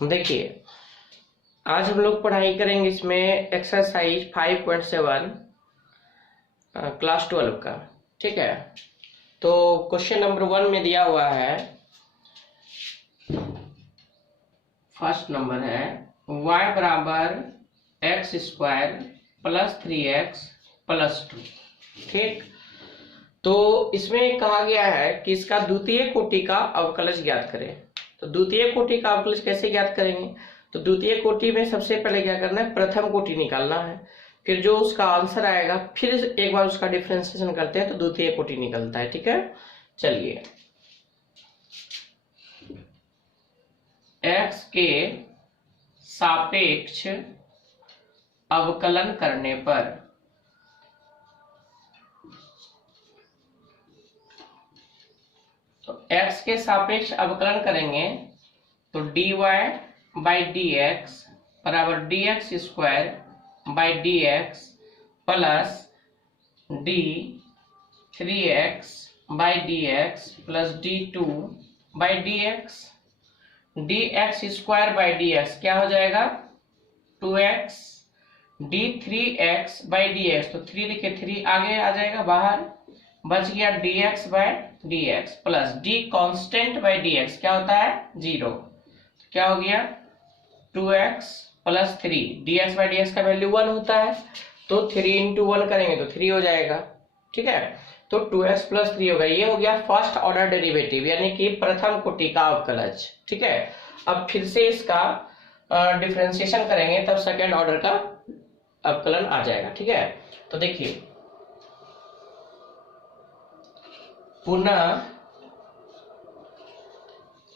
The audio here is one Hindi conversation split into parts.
देखिए आज हम लोग पढ़ाई करेंगे इसमें एक्सरसाइज 5.7 क्लास 12 का। ठीक है, तो क्वेश्चन नंबर 1 में दिया हुआ है, फर्स्ट नंबर है y बराबर x square plus 3x plus 2। ठीक, तो इसमें कहा गया है कि इसका द्वितीय कोटि का अवकलज ज्ञात करें। तो द्वितीय कोटि का अवकलज कैसे ज्ञात करेंगे? तो द्वितीय कोटि में सबसे पहले क्या करना है, प्रथम कोटि निकालना है, फिर जो उसका आंसर आएगा फिर एक बार उसका डिफरेंशिएशन करते हैं तो द्वितीय कोटि निकलता है। ठीक है, चलिए x के सापेक्ष अवकलन करने पर तो x के सापेक्ष अवकलन करेंगे तो dy बाई डी एक्स बराबर D x square by D X plus D 3x by D X plus D 2 by D x. D x square by D x क्या हो जाएगा 2x, D 3x by D x तो 3 लिखे 3 आगे आ जाएगा बाहर, बच गया D x by D X plus D constant by D x क्या होता है 0, क्या हो गया 2x plus 3, D x by D x का वैल्यू 1 होता है तो 3 इंटू 1 करेंगे तो 3 हो जाएगा। ठीक है, तो 2x प्लस 3 होगा। ये हो गया फर्स्ट ऑर्डर डेरिवेटिव यानी कि प्रथम कोटि का अवकलज। ठीक है, अब फिर से इसका डिफरेंशिएशन करेंगे तब सेकेंड ऑर्डर का अवकलन आ जाएगा। ठीक है, तो देखिए पुनः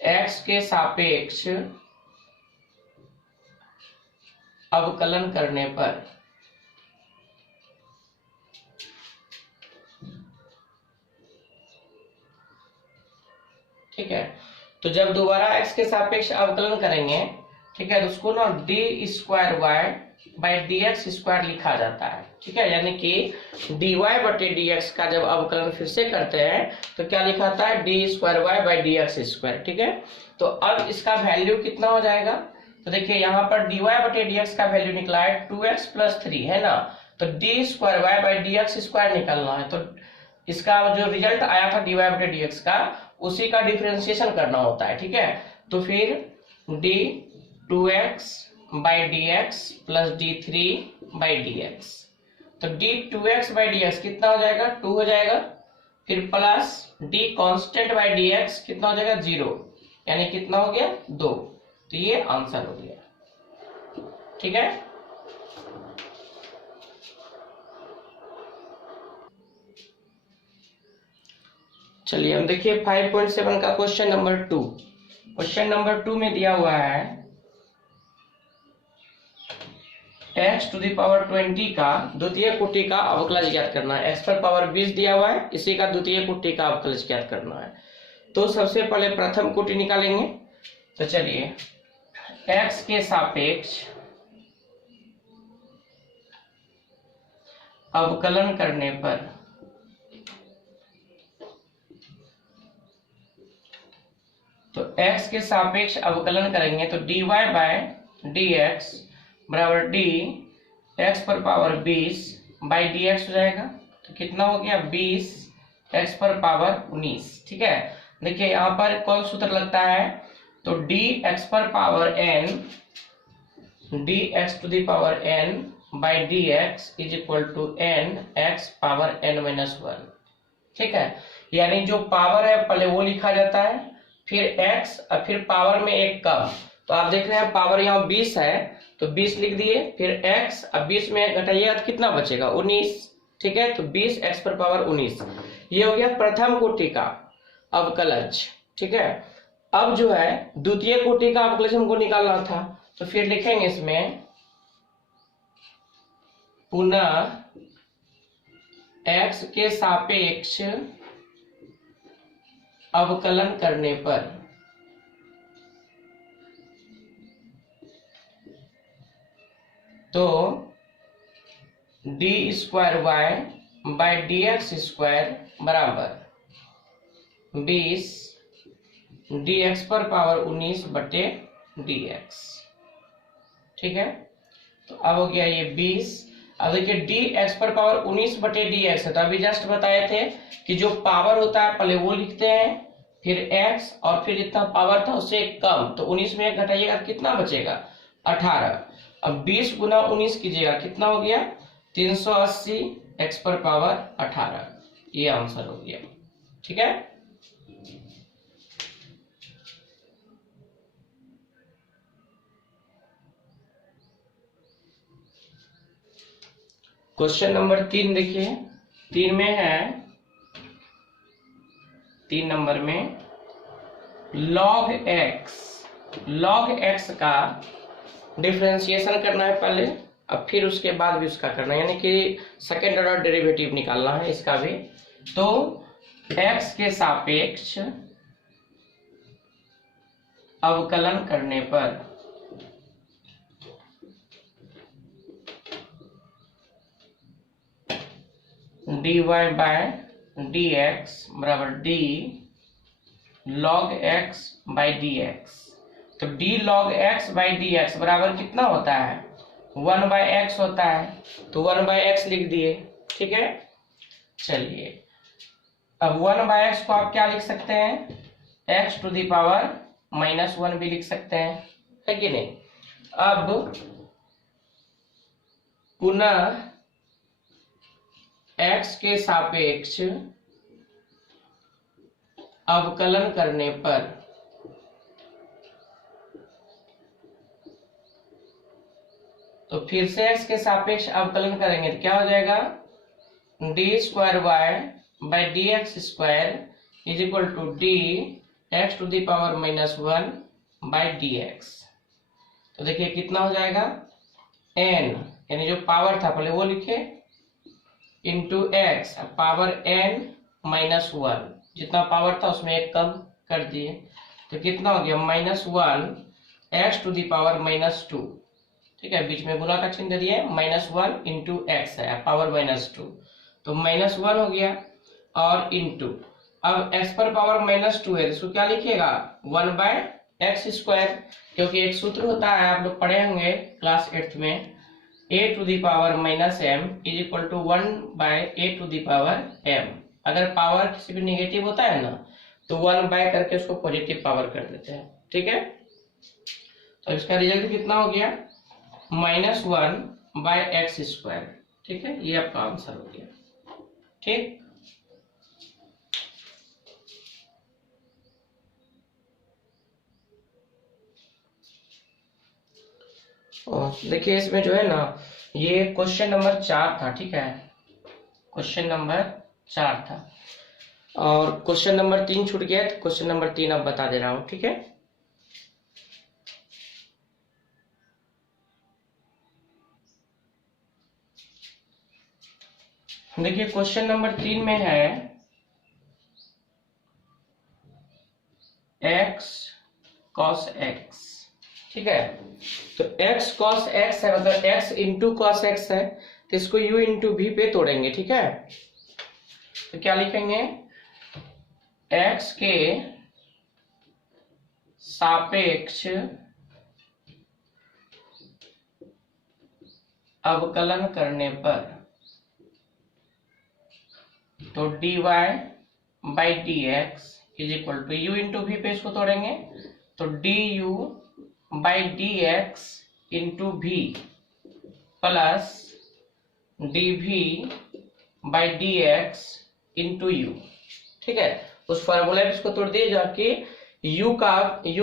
x के सापेक्ष अवकलन करने पर ठीक है, तो जब दोबारा x के सापेक्ष अवकलन करेंगे ठीक है तो उसको ना d square y by D x square लिखा जाता है। ठीक है, यानी कि डी वाई बटे डी एक्स का जब अवकलन फिर से करते हैं तो क्या लिखाता है d square y by D x square. ठीक है, तो अब इसका वैल्यू कितना हो जाएगा तो देखिए यहाँ पर डी वाई बटे डी एक्स का वैल्यू निकला है 2x प्लस 3 है ना, तो d square y by D x square निकलना है, तो इसका जो रिजल्ट आया था डी वाई बटे डी एक्स का उसी का डिफरेंशिएशन करना होता है। ठीक है, तो फिर D 2x by D X plus D 3 by D x, तो D 2x by D X कितना हो जाएगा 2 हो जाएगा, फिर plus D constant by D X कितना हो जाएगा 0 यानी कितना हो गया 2, तो ये आंसर हो गया। ठीक है, चलिए हम देखिए 5.7 का क्वेश्चन नंबर 2। क्वेश्चन नंबर 2 में दिया हुआ है x टू द पावर 20 का द्वितीय कोटि का अवकलज ज्ञात करना है। x पर पावर 20 दिया हुआ है, इसी का द्वितीय कोटि का अवकलज ज्ञात करना है। तो सबसे पहले प्रथम कोटि निकालेंगे, तो चलिए x के सापेक्ष अवकलन करने पर तो x के सापेक्ष अवकलन करेंगे तो dy बाय डी एक्स बराबर डी एक्स पर पावर 20 बाई डी एक्स हो जाएगा, तो कितना हो गया 20 एक्स पर पावर 19। ठीक है, देखिए यहाँ पर कौन सूत्र लगता है तो डी एक्स पर power n d x to the power n by D x is equal to n x power n minus 1। ठीक है, यानी जो पावर है पहले वो लिखा जाता है फिर x और फिर पावर में एक कम, तो आप देख रहे हैं पावर यहाँ 20 है तो 20 लिख दिए, फिर x अब 20 में घटाइएगा तो कितना बचेगा 19। ठीक है, तो 20 x पर पावर 19, ये हो गया प्रथम कोटि का अवकलज। ठीक है, अब जो है द्वितीय कोटि का अवकलज हमको निकालना था, तो फिर लिखेंगे इसमें पुनः x के सापेक्ष अवकलन करने पर तो d square y by D x square बराबर 20 dx पर पावर 19 बटे dx। ठीक है, तो अब हो गया ये 20। अब देखिए dx पर पावर 19 बटे dx है, तो अभी जस्ट बताए थे कि जो पावर होता है पहले वो लिखते हैं, फिर x और फिर जितना पावर था उससे कम, तो 19 में 1 घटाइएगा कितना बचेगा 18। अब 20 गुना 19 कीजिएगा कितना हो गया 380 x पर पावर 18, ये आंसर हो गया। ठीक है, क्वेश्चन नंबर 3 देखिए, 3 में है, 3 नंबर में log x का डिफरेंशिएशन करना है पहले, अब फिर उसके बाद भी उसका करना है, यानी कि सेकेंड ऑर्डर डेरिवेटिव निकालना है इसका भी। तो x के सापेक्ष अवकलन करने पर dy बाय dx बराबर d log x by dx। तो d log x by dx बराबर कितना होता है 1 बाय एक्स होता है, तो 1 बाय एक्स लिख दिए। ठीक है, चलिए अब 1 बाय एक्स को आप क्या लिख सकते हैं x टू दी पावर -1 भी लिख सकते हैं, है कि नहीं। अब पुनः x के सापेक्ष अवकलन करने पर तो फिर से x के सापेक्ष अवकलन करेंगे तो क्या हो जाएगा d square y by D x square is equal to d x to the power -1 by D x. तो देखिए कितना हो जाएगा n, यानी जो पावर था पहले वो लिखे, इंटू एक्स पावर n -1, जितना पावर था उसमें 1 कम कर दिए, तो कितना हो गया -1 एक्स टू दी पावर -2। ठीक है, बीच में गुना का चिन्ह दे दिए, -1 इंटू एक्स है पावर -2, तो -1 हो गया और इंटू, अब x पर पावर -2 है, इसको क्या लिखिएगा 1 बाय एक्स स्क्वायर, क्योंकि एक सूत्र होता है आप लोग पढ़े होंगे क्लास 8th में, a to the power -m is equal to 1 by a to the power m। अगर पावर किसी भी निगेटिव होता है ना तो 1 बाय करके उसको पॉजिटिव पावर कर देते हैं। ठीक है, तो इसका रिजल्ट कितना हो गया -1 बाय एक्स स्क्वायर। ठीक है, ये आपका आंसर हो गया। ठीक, देखिए इसमें जो है ना ये क्वेश्चन नंबर 4 था। ठीक है, क्वेश्चन नंबर 4 था और क्वेश्चन नंबर 3 छूट गया, तो क्वेश्चन नंबर 3 अब बता दे रहा हूं। ठीक है, देखिए क्वेश्चन नंबर 3 में है x cos x। ठीक है, तो x cos x है, मतलब x इंटू cos x है, तो इसको u इंटू v पे तोड़ेंगे। ठीक है, तो क्या लिखेंगे x के सापेक्ष अवकलन करने पर तो dy by D x is equal to u into v पे इसको तोड़ेंगे, तो d you by D x into v plus d v by D x into u. ठीक है, उस फॉर्मूले में इसको तोड़ दिए जो कि u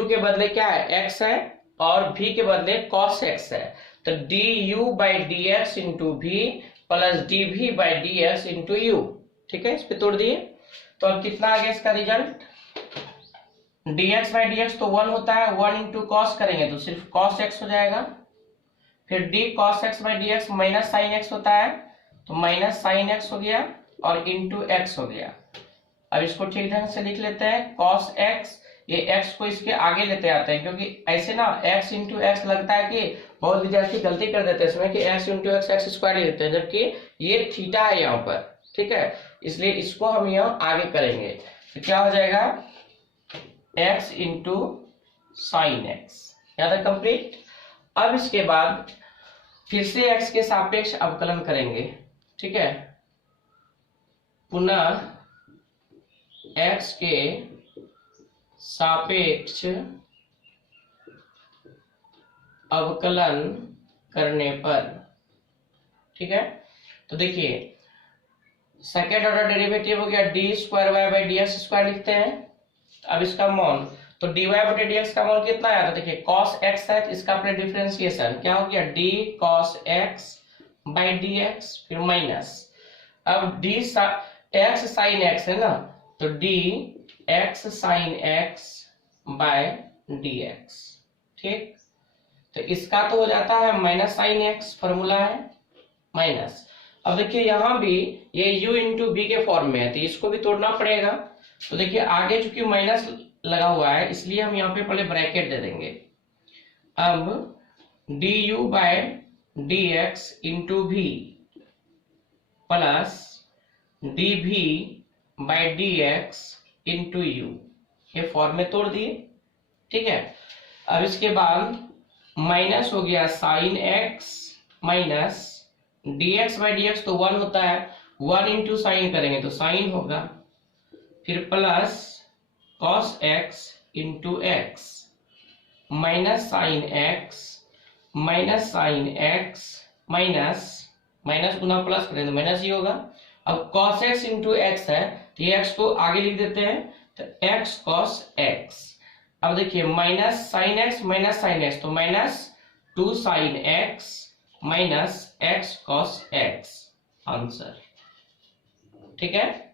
के बदले क्या है x है और v के बदले cos x है, तो d you by D x into v plus d v by D x into u. ठीक है, इस पे तोड़ दिए, तो अब कितना आ गया इसका result dx by D x तो 1 होता है, 1 इंटू कॉस करेंगे तो सिर्फ cos x हो जाएगा, फिर d cos x by D x minus sine x होता है, तो माइनस साइन x हो गया और इंटू x हो गया। अब इसको ठीक ढंग से लिख लेते हैं cos x, ये x को इसके आगे लेते आते हैं, क्योंकि ऐसे ना x इंटू एक्स लगता है कि बहुत विद्यार्थी गलती कर देते हैं इसमें कि x इंटू एक्स स्क्वायर लेते हैं, जबकि ये थीटा है यहाँ पर। ठीक है, इसलिए इसको हम यहाँ आगे करेंगे, तो क्या हो जाएगा x इंटू साइन एक्स। याद है कंप्लीट। अब इसके बाद फिर से x के सापेक्ष अवकलन करेंगे, ठीक है। पुनः x के सापेक्ष अवकलन करने पर, ठीक है। तो देखिए सेकेंड ऑर्डर डेरिवेटिव हो गया d square y by D x square लिखते हैं। अब इसका मॉल तो डी वाई बटे डी एक्स का मॉल कितना आया था, देखिए कॉस एक्स है, इसका अपने डिफरेंशिएशन क्या हो गया d cos x by D x, फिर माइनस अब डी एक्स साइन एक्स है ना, तो d x sine x by d x, ठीक। तो इसका तो हो जाता है माइनस साइन एक्स, फॉर्मूला है माइनस। अब देखिए यहां भी ये u इंटू बी के फॉर्म में है, तो इसको भी तोड़ना पड़ेगा। तो देखिए आगे चूंकि माइनस लगा हुआ है इसलिए हम यहाँ पे पहले ब्रैकेट दे देंगे। अब d u by d x into भी plus D v by d x into u, ये फॉर्म में तोड़ दिए, ठीक है। अब इसके बाद माइनस हो गया sign X minus D x by D x तो 1 होता है, 1 इंटू साइन करेंगे तो साइन होगा, फिर plus cos X into X minus sine X minus minus गुना प्लस करें तो माइनस ही होगा। अब कॉस एक्स इंटू एक्स है तो ये एक्स को आगे लिख देते हैं, तो एक्स कॉस एक्स। अब देखिए माइनस साइन एक्स तो minus 2 sign X minus x cos x, answer, ठीक है।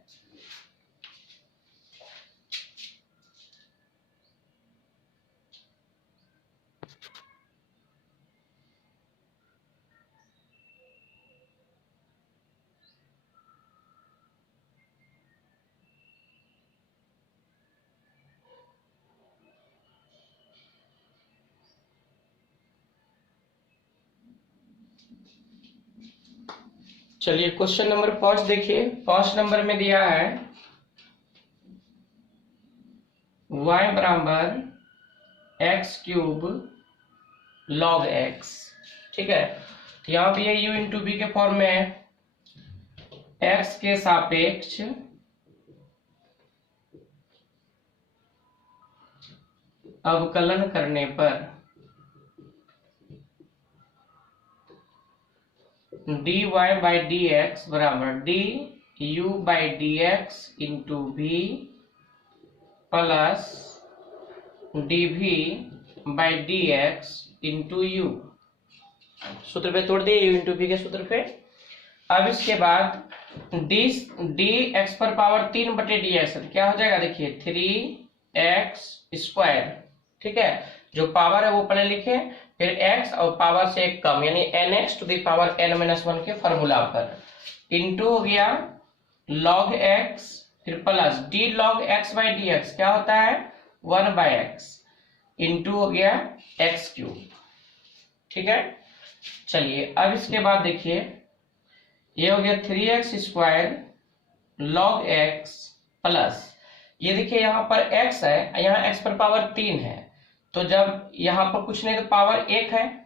चलिए क्वेश्चन नंबर 5 देखिए। 5 नंबर में दिया है y बराबर एक्स क्यूब लॉग एक्स, ठीक है। तो यहां भी ये u इंटू बी के फॉर्म में है। x के सापेक्ष अवकलन करने पर D Y by D X बराबर D you by D x into भी plus D B by D x into U, सूत्र पे तोड़ दिए यू इंटू भी के सूत्र पे। अब इसके बाद डी एक्स पर पावर 3 बटे डी एक्स क्या हो जाएगा, देखिए 3x स्क्वायर, ठीक है। जो पावर है वो पहले लिखे, फिर x और पावर से एक कम यानी nx to the power n-1 के फॉर्मूला पर इंटू हो गया log x, फिर plus d log x by D x क्या होता है 1 बाई एक्स इंटू हो गया x क्यूब, ठीक है। चलिए अब इसके बाद देखिए ये हो गया 3x square log x plus ये देखिए यहाँ पर x है, यहाँ x पर पावर 3 है, तो जब यहाँ पर कुछ नहीं तो पावर 1 है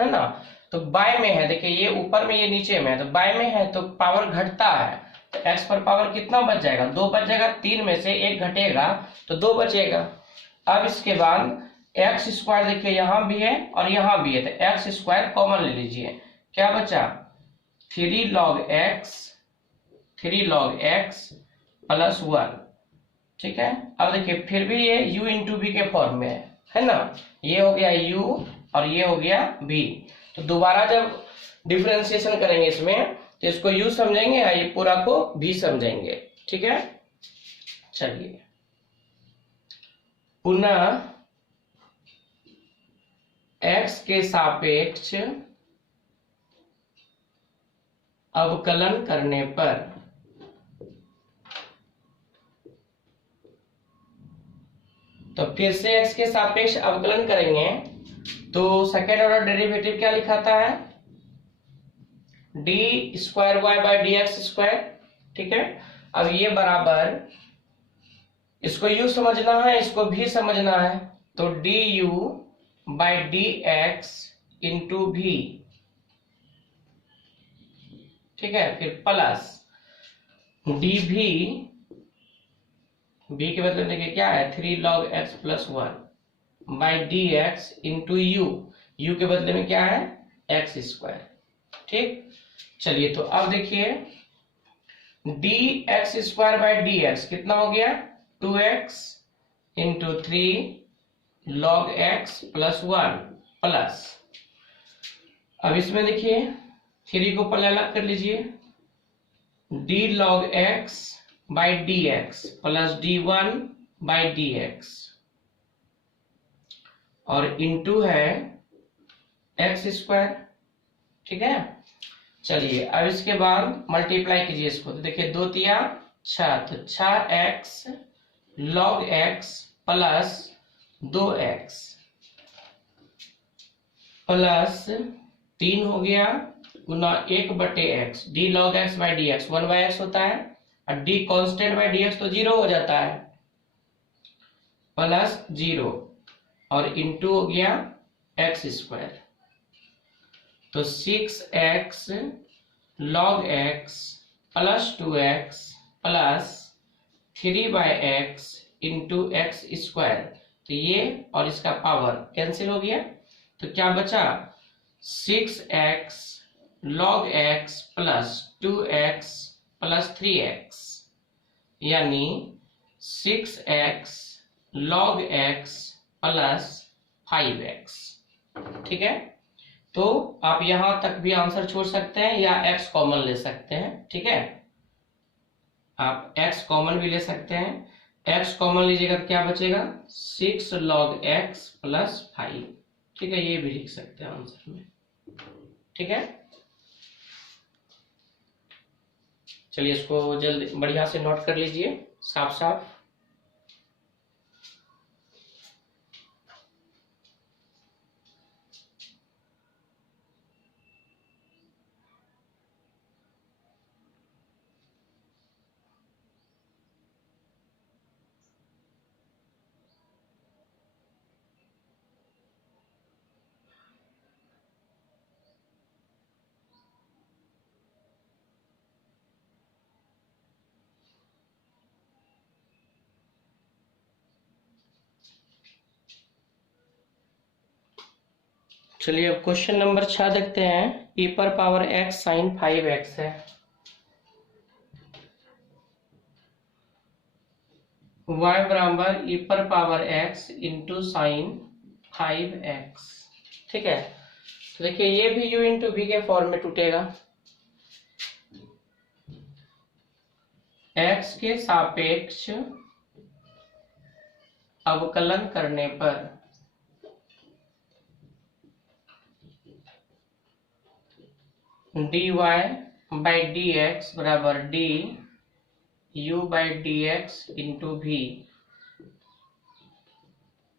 ना, तो बाय में है, देखिए ये ऊपर में ये नीचे में है, तो बाय में है तो पावर घटता है, तो x पर पावर कितना बच जाएगा 2 बच जाएगा, 3 में से 1 घटेगा तो 2 बचेगा। अब इसके बाद एक्स स्क्वायर देखिए यहाँ भी है और यहाँ भी है, तो एक्स स्क्वायर कॉमन ले लीजिए, क्या बचा 3 log x प्लस 1, ठीक है। अब देखिए फिर भी ये u इंटू बी के फॉर्म में है ना, ये हो गया u और ये हो गया b, तो दोबारा जब डिफरेंशिएशन करेंगे इसमें तो इसको u समझेंगे और ये पूरा को b समझेंगे, ठीक है। चलिए पुनः x के सापेक्ष अवकलन करने पर तो फिर से x के सापेक्ष अवकलन करेंगे तो सेकेंड ऑर्डर डेरिवेटिव क्या लिखाता है d square y by D x square, ठीक है। अब ये बराबर इसको u समझना है, इसको भी समझना है, तो du by D x into भी, ठीक है, फिर प्लस डी भी के बदले देखिए क्या है 3 log x plus 1 by D x into you के बदले में क्या है एक्स स्क्वायर। ठीक, चलिए तो अब देखिए D x square by D X कितना हो गया 2x into 3 log x plus 1 plus, अब इसमें देखिए 3 को पहले अलग कर लीजिए, d log x by D X plus d1 by D x और इंटू है एक्स स्क्वायर। ठीक है, चलिए अब इसके बाद मल्टीप्लाई कीजिए इसको, तो देखिए 2 तिया 6, तो 6x log x plus 2x plus 3 हो गया गुना 1/x, D log x by D x 1/x होता है और D constant by D x तो 0 हो जाता है, प्लस 0 और इंटू हो गया एक्स स्क्वायर, तो 6x log x plus 2x plus 3/x into x square, तो ये और इसका पावर कैंसिल हो गया, तो क्या बचा 6x log x plus 2x plus 3x यानी 6x log x plus 5x। ठीक है, तो आप यहां तक भी आंसर छोड़ सकते हैं या x कॉमन ले सकते हैं। ठीक है, आप x कॉमन भी ले सकते हैं, x कॉमन लीजिएगा तो क्या बचेगा 6 log x प्लस 5। ठीक है, ये भी लिख सकते हैं आंसर में। ठीक है, चलिए इसको जल्दी बढ़िया से नोट कर लीजिए साफ साफ। चलिए अब क्वेश्चन नंबर 6 देखते हैं। e पर पावर x साइन 5x है, y बराबर e पर power x into sine 5x। ठीक है, तो देखिए ये भी u इंटू v के फॉर्म में टूटेगा, x के सापेक्ष अवकलन करने पर dy बाई डी एक्स बराबर D you by D x into भी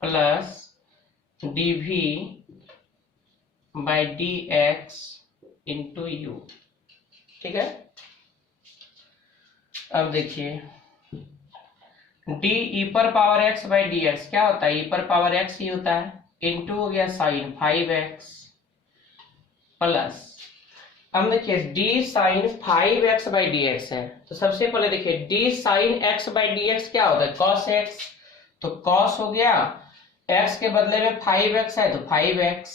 plus D B by D x into u. ठीक है, अब देखिए डी ई पर power x by D x क्या होता है, ई पर पावर एक्स ही होता है, इंटू हो गया साइन 5x प्लस, हम देखिए d sine 5x by D x है, तो सबसे पहले देखिए d sine x by D x क्या होता है cos x, तो cos हो गया, x के बदले में 5x है तो 5x,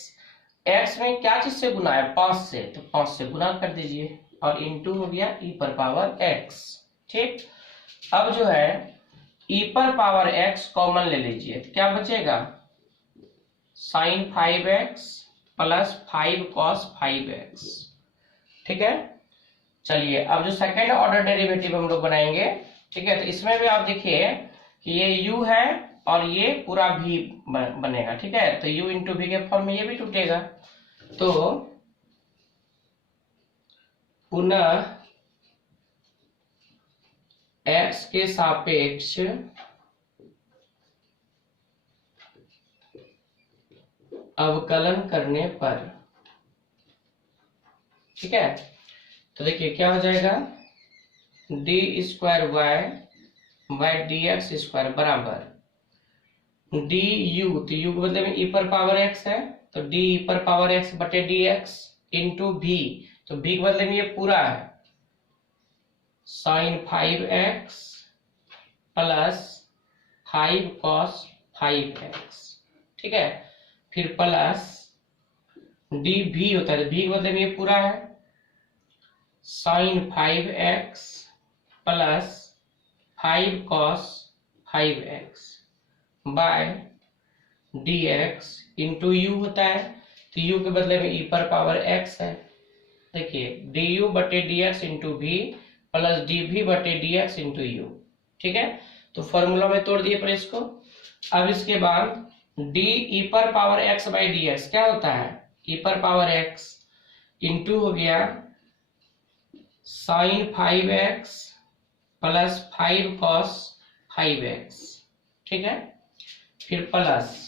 x में क्या चीज से गुना है 5 से, तो 5 से गुना कर दीजिए और इंटू हो गया e पर पावर x। ठीक, अब जो है e पर पावर x कॉमन ले लीजिए, तो क्या बचेगा sine 5x plus 5 cos 5x। ठीक है, चलिए अब जो सेकेंड ऑर्डर डेरिवेटिव हम लोग बनाएंगे। ठीक है, तो इसमें भी आप देखिए कि ये u है और ये पूरा v बनेगा। ठीक है, तो u इंटू v के फॉर्म में ये भी टूटेगा, तो पुनः x के सापेक्ष अवकलन करने पर, ठीक है, तो देखिए क्या हो जाएगा d square y by D x square बराबर डी यू, तो यू के बदले में ई पर पावर एक्स है, तो डी ई पर पावर एक्स बटे डी एक्स इंटू भी, तो भी के बदले में ये पूरा है sine 5x plus 5 cos 5x, ठीक है। फिर प्लस डी भी होता है, भी के बदले में ये पूरा है sine 5x plus 5 cos 5x by d x into u होता है, तो यू के बदले में ई पर पावर x है। देखिए डी यू बटे डी एक्स इंटू भी प्लस डी भी बटे डी एक्स इंटू यू, ठीक है। तो फॉर्मूला में तोड़ दिए पर इसको। अब इसके बाद डी ई पर power x by D x क्या होता है, ई पर पावर एक्स इंटू हो गया sign 5x plus 5 cos 5x, ठीक है। फिर प्लस,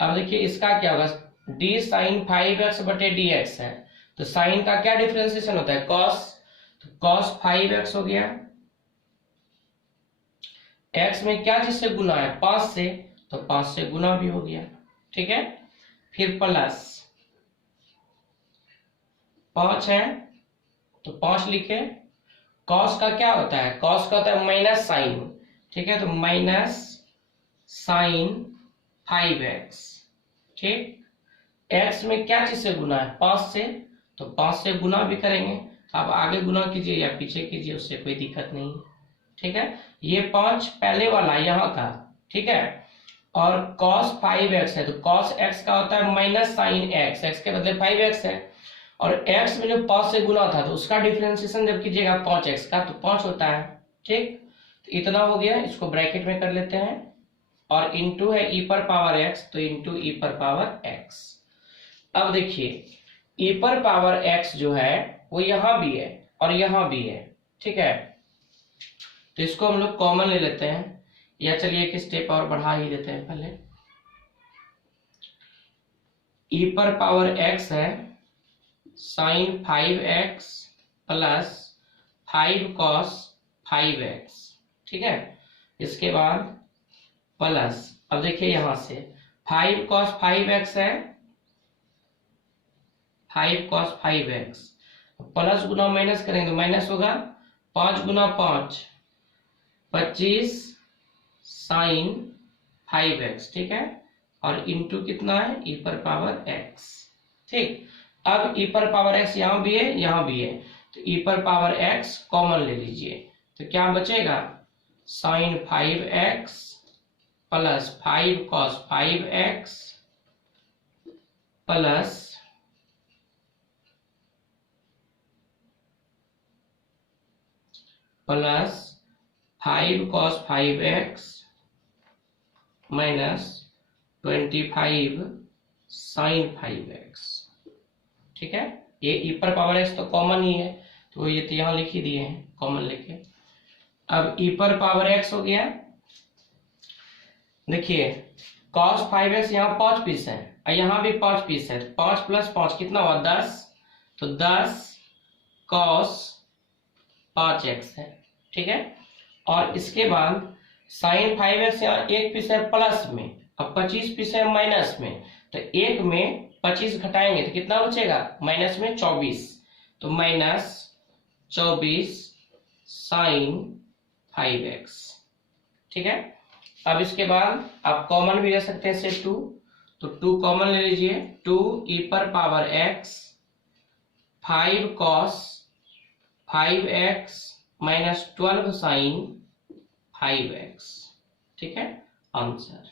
अब देखिए इसका क्या होगा, डी साइन 5x बटे डी एक्स है, तो साइन का क्या डिफरेंशिएशन होता है कॉस, तो कॉस 5x हो गया, x में क्या चीज से गुना है 5 से, तो 5 से गुना भी हो गया, ठीक है। फिर प्लस 5 है तो 5 लिखे, कॉस का क्या होता है, कॉस का होता है माइनस साइन, ठीक है, तो माइनस साइन 5x, ठीक। x में क्या चीज से गुना है 5 से, तो 5 से गुना भी करेंगे, आप आगे गुना कीजिए या पीछे कीजिए, उससे कोई दिक्कत नहीं, ठीक है। ये 5 पहले वाला यहाँ का, ठीक है, और cos 5x है, तो cos x का होता है माइनस साइन x, x के बदले 5x है, और x में जो 5 से गुना था तो उसका डिफरेंशिएशन जब कीजिएगा 5x का तो 5 होता है, ठीक। तो इतना हो गया, इसको ब्रैकेट में कर लेते हैं, और इंटू है ई पर पावर x, तो इंटू ई पर पावर x। अब देखिए ई पर पावर x जो है वो यहां भी है और यहां भी है, ठीक है, तो इसको हम लोग कॉमन ले लेते हैं, या चलिए एक स्टेप और बढ़ा ही देते हैं पहले। ई पर पावर x है sine 5x plus 5 cos 5x, ठीक है। इसके बाद प्लस, अब देखिए यहां से 5 कॉस 5x है, 5 कॉस 5x, प्लस गुना माइनस करेंगे तो माइनस होगा, 5 गुना 5 25 साइन 5x, ठीक है, और इंटू कितना है ई पर पावर x, ठीक। अब ई पर पावर x यहां भी है यहां भी है, तो ई पर पावर x कॉमन ले लीजिए, तो क्या बचेगा sine 5x plus 5 cos 5x plus plus 5 cos 5x minus 25 sine 5x, ठीक है। ये ई पर पावर x तो कॉमन ही है, तो ये तो यहां लिख ही दिए हैं कॉमन लेके। अब ई पर पावर x हो गया, देखिए cos 5x यहाँ 5 पीस है और यहाँ भी 5 पीस है, 5 प्लस 5 कितना हुआ 10, तो 10 cos 5x है, ठीक है। और इसके बाद साइन 5x यहाँ एक पीस है प्लस में, अब 25 पीस है माइनस में, तो एक में 25 घटाएंगे तो कितना बचेगा माइनस में 24, तो माइनस 24 साइन 5x, ठीक है। अब इसके बाद आप कॉमन भी ले सकते हैं से 2, तो 2 कॉमन ले लीजिए, 2 ई पर power x 5 cos 5x minus 12 sine 5x, ठीक है, आंसर।